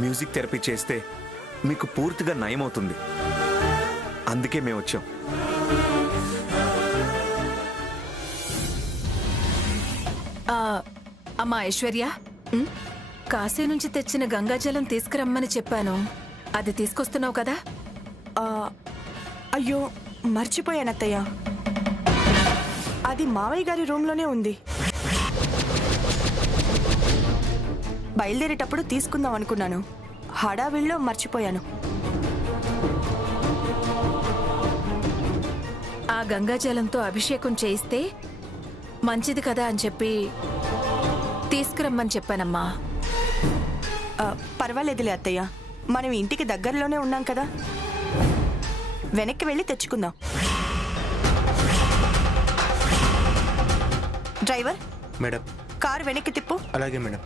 Music therapy చేస్తే మీకు పూర్తిగా నయమవుతుంది. అందుకే మేము వచ్చాం. అమ్మా ఐశ్వర్య, కాశీ నుంచి తెచ్చిన గంగాజలం తీసుకురమ్మని చెప్పాను. అది తీసుకొస్తున్నావు కదా? అయ్యో మర్చిపోయానత్తయ్య, అది మావయ్య గారి రూమ్లోనే ఉంది. బయలుదేరేటప్పుడు తీసుకుందాం అనుకున్నాను, హడావిడిలో మర్చిపోయాను. ఆ గంగాజలంతో అభిషేకం చేయిస్తే మంచిది కదా అని చెప్పి తీసుకురమ్మని చెప్పానమ్మా. పర్వాలేదులే అత్తయ్య, మనం ఇంటికి దగ్గరలోనే ఉన్నాం కదా, వెనక్కి వెళ్ళి తెచ్చుకుందాం. డ్రైవర్ మేడం, కారు వెనక్కి తిప్పు. అలాగే మేడం.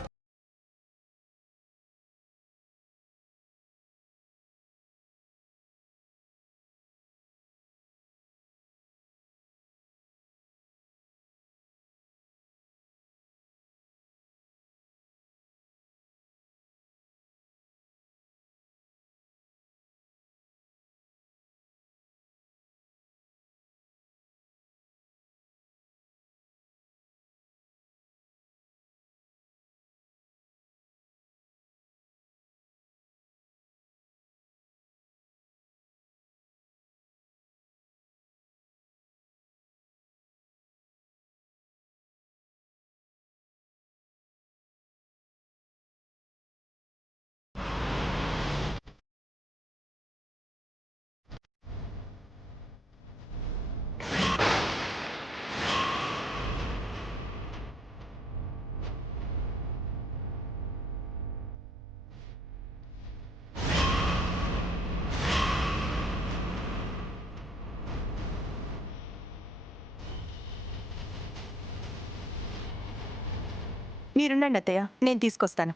మీరుండండి అత్తయ్య, నేను తీసుకొస్తాను.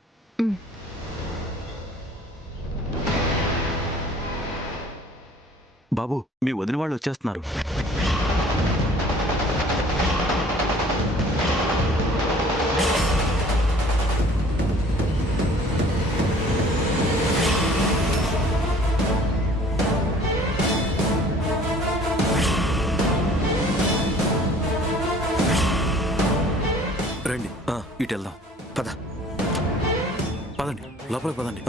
బాబు, మీ వదిన వాళ్ళు వచ్చేస్తున్నారు. రండి, ఇటు వెళ్దాం. పద. పదండి, లోపలికి పదండి.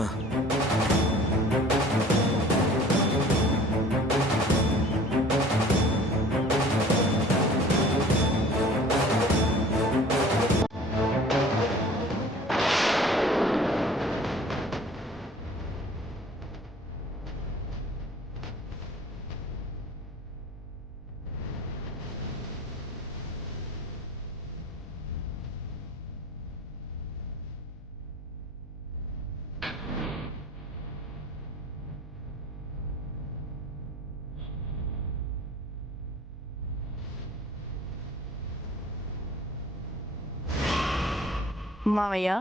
మావయ్య,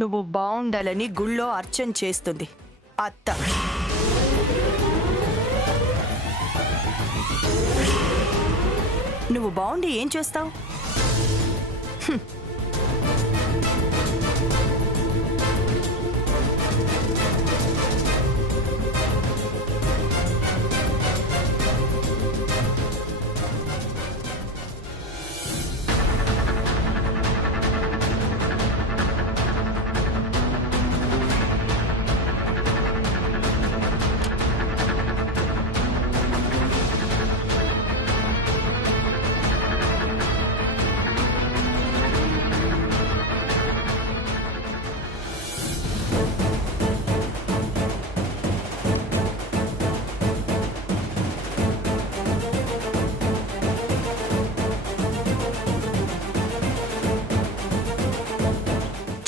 నువ్వు బాగుండాలని గుళ్ళో అర్చన చేస్తుంది అత్త. నువ్వు బాగుండి ఏం చేస్తావు?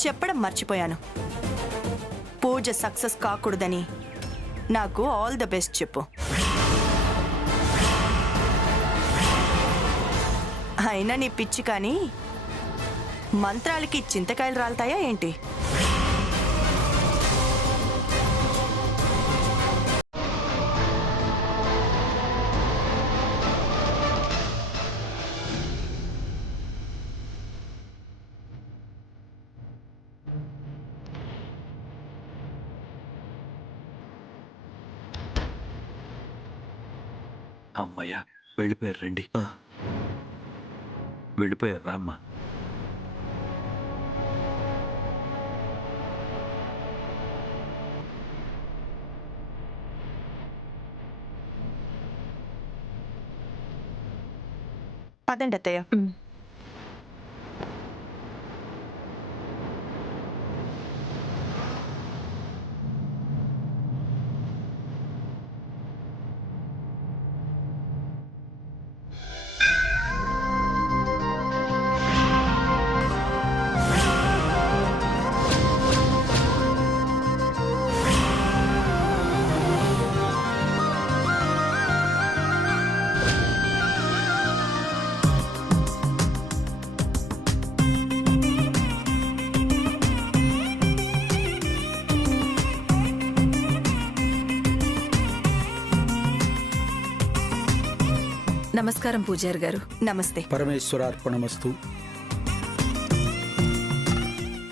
చెప్పడం మర్చిపోయాను, పూజ సక్సెస్ కాకూడదని నాకు ఆల్ ద బెస్ట్ చెప్పు. అయినా నీ పిచ్చి కానీ మంత్రాలకి చింతకాయలు రాలుతాయా ఏంటి? అమ్మయ్యా వెళ్ళిపోయారు రండి. ఆ. వెళ్ళిపోయారు రామ్మా. పదండి అత్తయ్య. నమస్కారం పూజారి గారు. నమస్తే. పరమేశ్వరార్పణమస్తు.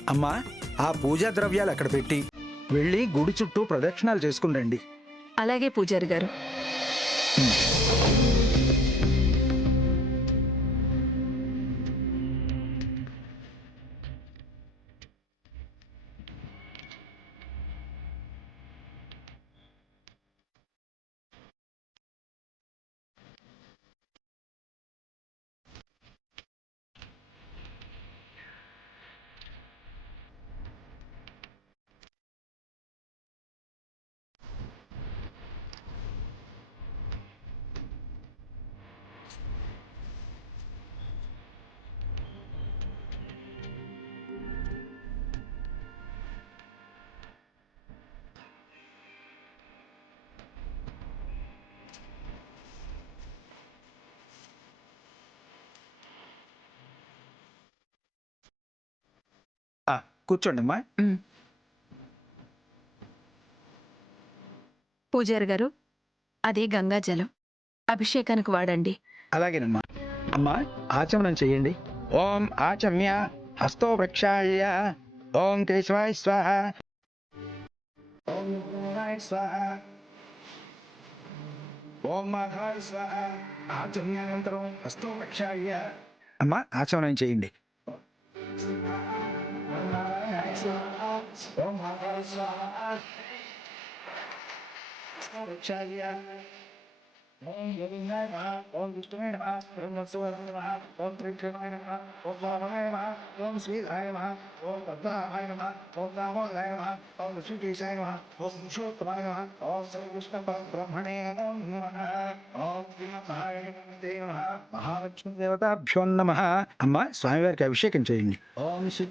అమ్మా, ఆ పూజా ద్రవ్యాలు అక్కడ పెట్టి వెళ్ళి గుడి చుట్టూ ప్రదక్షిణాలు చేసుకుని రండి. అలాగే పూజారి గారు. కూర్చోండి అమ్మా. పూజారి గారు, అది గంగాజలం, అభిషేకానికి వాడండి. అలాగేనమ్మా. అమ్మా, ఆచమనం చెయ్యండి. ఓం ఆచమ్య హస్తో వృక్షాయ. ఓం కేశవాయ స్వాహ. ఓం గోవిందాయ స్వాహ. ఓం మాధవాయ స్వాహ. ఆచమ్యానంతరం హస్తో వృక్షాయ. అమ్మా, ఆచమనం చేయండి. ఓం మాధవాయ స్వాహ. ఓం గోవిందాయ నమః. ఓం విష్ణువే నమః. ఓం నరసింహాయ నమః. ఓం త్రివిక్రమాయ నమః. ఓం వామనాయ నమః. ఓం శ్రీధరాయ నమః. ఓం పద్మనాభాయ నమః. ఓం దామోదరాయ నమః. ఓం ఋషికేశాయ నమః. ఓం పురుషోత్తమాయ నమః. ఓం శ్రీకృష్ణ పరబ్రహ్మణే నమః. ఓం శ్రీమన్నారాయణే నమః. మహాలక్ష్మీ దేవతాభ్యో నమః. అమ్మ, స్వామివారికి అభిషేకం చేయండి. ఓం శ్రీ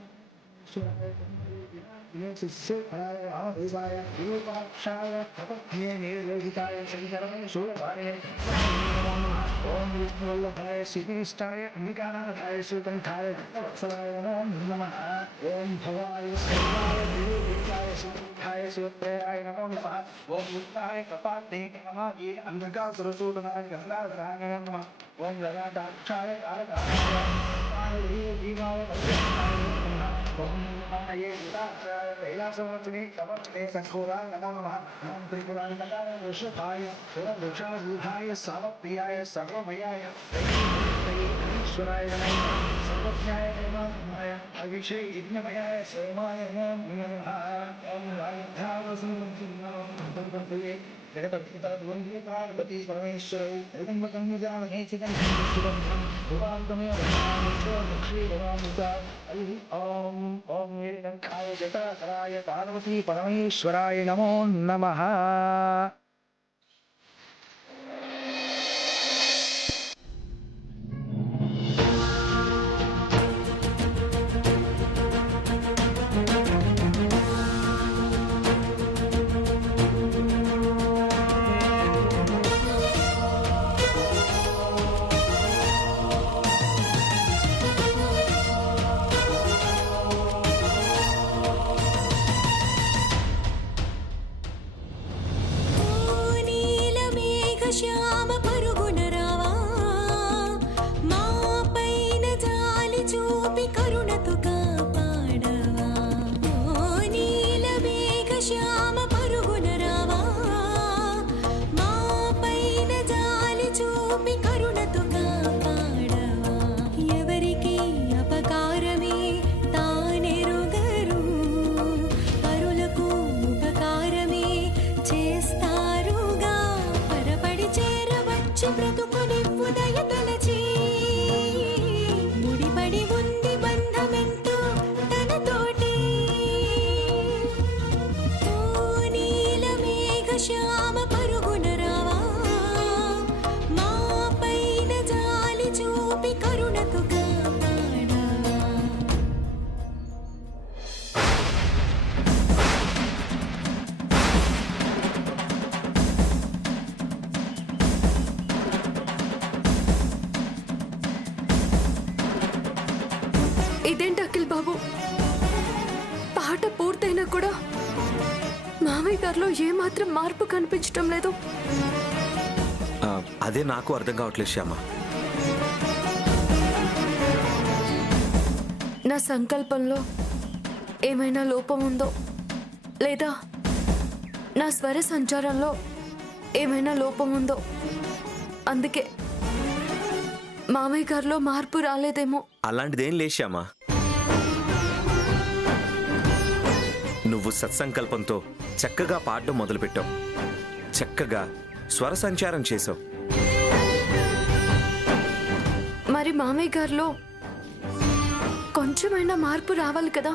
కైలాసవర్తిని సమర్పణే సంఘోరాయ నమో నమః. ఓం త్రిపురాంతకాయ వృషభాయ వృషారూఢాయ సామప్రియాయ సర్వమయాయ ఈశ్వరాయ నమః. సర్వజ్ఞాయ నమః. అభిషేక యజ్ఞమయాయ సోమాయ నమః. ఓం రాధావసంతి నమః. జగత్పితా ద్వంద్వే పార్వతీ పరమేశ్వరౌ ఏకం జామహే చిదం భువాంతమే లక్ష్మీ భవాముత. ఓం ఓం ఏకంకాయ జటాధరాయ పార్వతీ పరమేశ్వరాయ నమో నమః. శ్యామ పరుగున రావా, మా పైన జాలి చూపి కరుణతో కాపాడవా. ఓ నీల మేఘ శ్యామ పరుగున రావా, మా పైన జాలి చూపి మావయ్య గారిలో ఏమాత్రం మార్పు కనిపించటం లేదు. అదే నాకు అర్థం కావట్లేదు శ్యామ. నా సంకల్పంలో ఏమైనా లోపం ఉందో, లేదా నా స్వర సంచారంలో ఏమైనా లోపం ఉందో, అందుకే మామయ్య గారిలో మార్పు రాలేదేమో. అలాంటిదేం లేదు శ్యామ. నువ్వు సత్సంకల్పంతో చక్కగా పాడడం మొదలుపెట్టావు, చక్కగా స్వర సంచారం చేసావు. మరి మామయ్య గారిలో కొంచెమైనా మార్పు రావాలి కదా,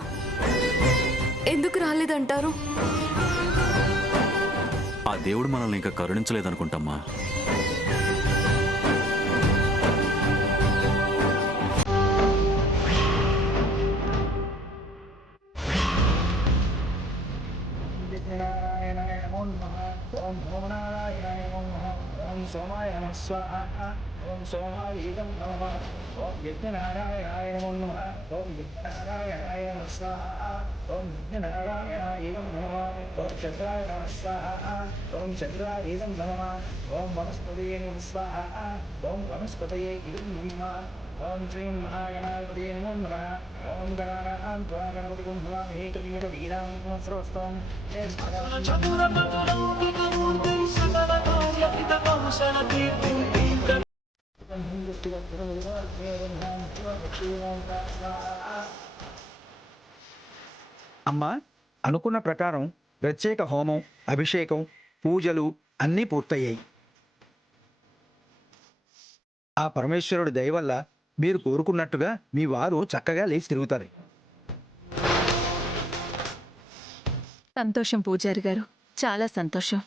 ఎందుకు రాలేదంటారు? ఆ దేవుడు మనల్ని ఇంకా కరుణించలేదనుకుంటమ్మా. ఓం భువనారాయణాయ నమః. ఓం సోమాయ నమః స్వాహా. ఓం సోమాయుధం నమః. ఓం యజ్ఞనారాయణాయ నమః. ఓం యజ్ఞనారాయణాయ నమః స్వాహా. ఓం యజ్ఞనారాయణాయుధం నమః. ఓం చంద్రాయ నమః స్వాహా. ఓం చంద్రాయుధం నమః. ఓం వనస్పతయే నమః స్వాహా. ఓం వనస్పతయే ఇదం నమః. ఓం శ్రీం మహాగణాధిపతయే నమో నమః. ఓం గణానాం త్వా గణపతిం భవామహే కవిం కవీనాం శ్రోస్తం. అమ్మా, అనుకున్న ప్రకారం ప్రత్యేక హోమం, అభిషేకం, పూజలు అన్నీ పూర్తయ్యాయి. ఆ పరమేశ్వరుడి దయ వల్ల మీరు కోరుకున్నట్టుగా మీ వారు చక్కగా లేచి తిరుగుతారు. సంతోషం పూజారి గారు, చాలా సంతోషం.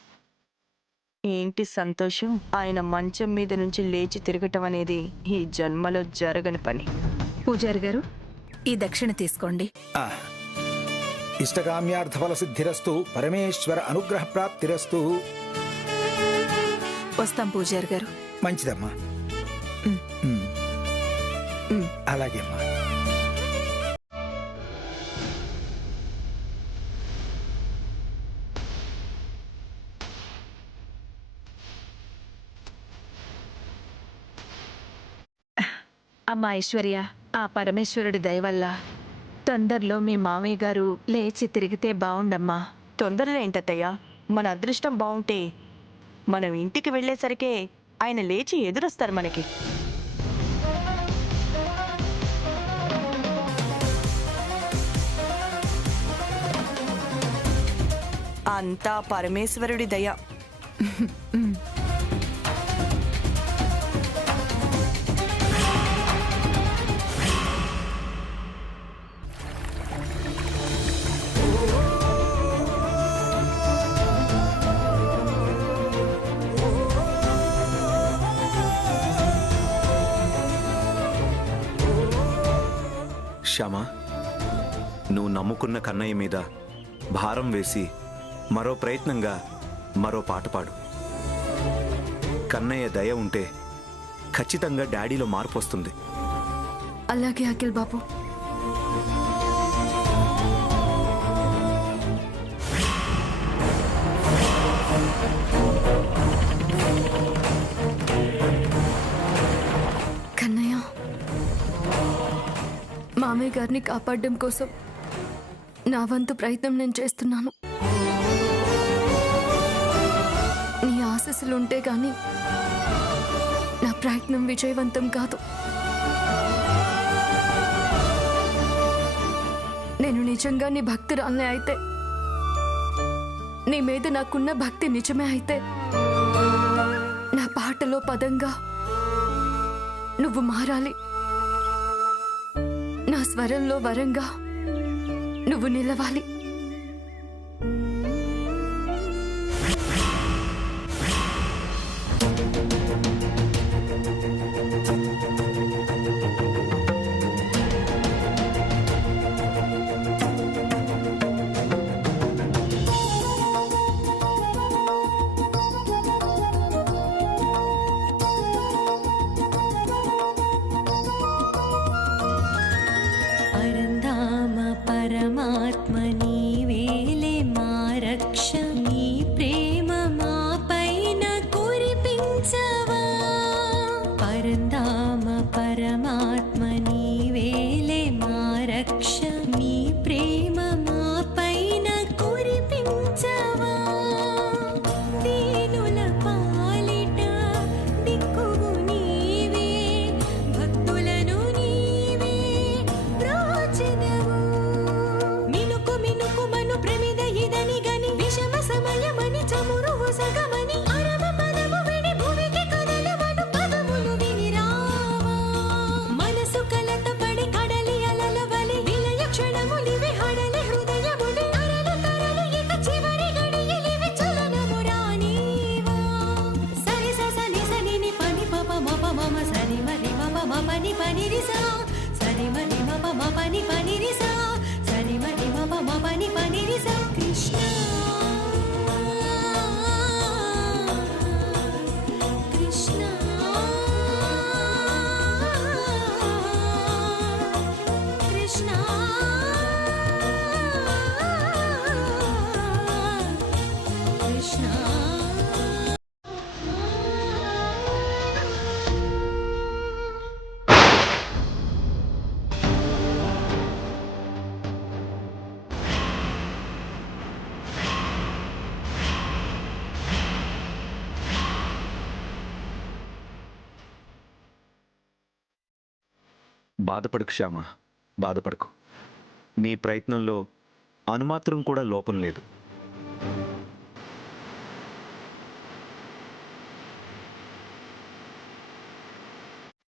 ఏంటి సంతోషం? ఆయన మంచం మీద నుంచి లేచి తిరగటం అనేది ఈ జన్మలో జరగని పని. పూజారి గారు, ఈ దక్షిణ తీసుకోండి. ఇష్టకామ్యార్థఫల సిద్ధిరస్తు, పరమేశ్వర అనుగ్రహ ప్రాప్తిరస్తు. వస్తాం పూజారి గారు. మంచిదమ్మా. అలాగే అమ్మా. అమ్మా ఐశ్వర్య, ఆ పరమేశ్వరుడి దయ వల్ల తొందరలో మీ మామయ్య గారు లేచి తిరిగితే బావుండమ్మా. తొందరలో ఏంటత్తయ్యా? మన అదృష్టం బాగుంటే మనం ఇంటికి వెళ్ళేసరికే ఆయన లేచి ఎదురొస్తారు మనకి. అంతా పరమేశ్వరుడి దయ. శ్యామ, నువ్వు నమ్ముకున్న కన్నయ్య మీద భారం వేసి మరో ప్రయత్నంగా మరో పాట పాడు. కన్నయ్య దయ ఉంటే ఖచ్చితంగా డాడీలో మార్పు వస్తుంది. అలాగే అఖిల్ బాబు. కన్నయ్య, మామయ్య గారిని కాపాడడం కోసం నా వంతు ప్రయత్నం నేను చేస్తున్నాను. నీ ఆశీస్సులు ఉంటే గాని నా ప్రయత్నం విజయవంతం కాదు. నేను నిజంగా నీ భక్తురాలనే అయితే, నీ మీద నాకున్న భక్తి నిజమే అయితే, నా పాటలో పదంగా నువ్వు మారాలి. నా స్వరంలో వరంగా నువ్వు నిలవాలి. పరంధామ పరమాత్మని బాధపడకు శ్యామ, బాధపడకు. నీ ప్రయత్నంలో అనుమాత్రం కూడా లోపం లేదు.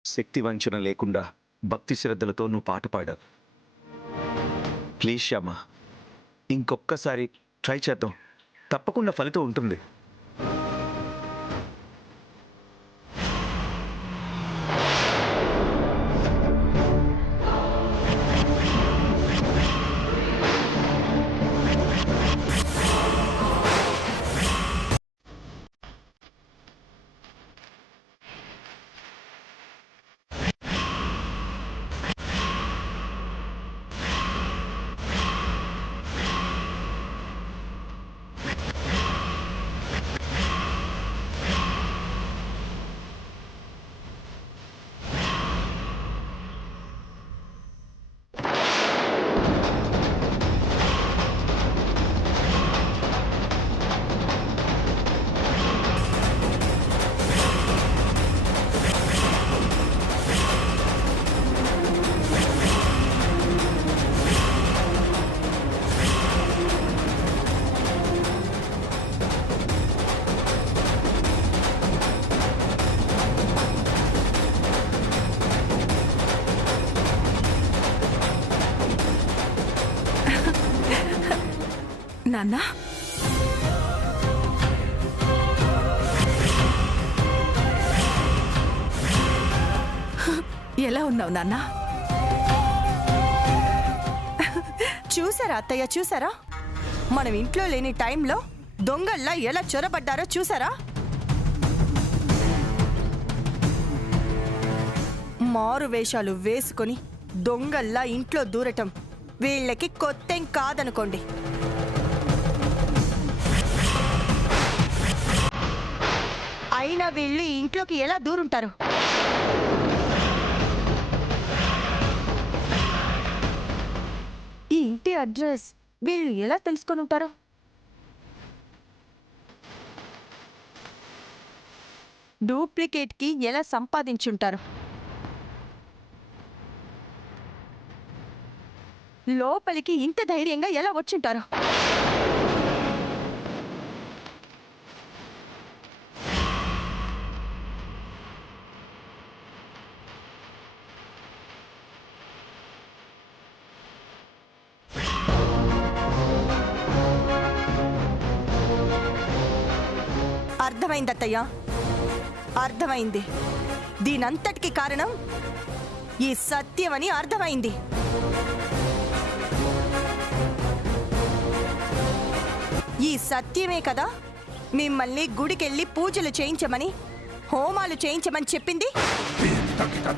శక్తి వంచన లేకుండా భక్తి శ్రద్ధలతో నువ్వు పాట పాడావు. ప్లీజ్ శ్యామ, ఇంకొక్కసారి ట్రై చేద్దాం. తప్పకుండా ఫలితం ఉంటుంది. నాన్న, ఎలా ఉన్నావు నాన్న? చూసారా అత్తయ్య, చూసారా? మనం ఇంట్లో లేని టైంలో దొంగల్లా ఎలా చొరబడ్డారో చూసారా? మారు వేషాలు వేసుకొని దొంగల్లా ఇంట్లో దూరటం వీళ్ళకి కొత్తేం కాదనుకోండి. అయినా వీళ్ళు ఈ ఇంట్లోకి ఎలా దూరుంటారు? ఈ ఇంటి అడ్రస్ వీళ్ళు ఎలా తెలుసుకొని ఉంటారు? డూప్లికేట్ కి ఎలా సంపాదించుంటారు? లోపలికి ఇంత ధైర్యంగా ఎలా వచ్చుంటారు? అర్థమైంది అత్తయ్య, అర్థమైంది. దీనంతటికి కారణం ఈ సత్యమని అర్థమైంది. ఈ సత్యమే కదా మిమ్మల్ని గుడికెళ్ళి పూజలు చేయించమని, హోమాలు చేయించమని చెప్పింది. తాకిట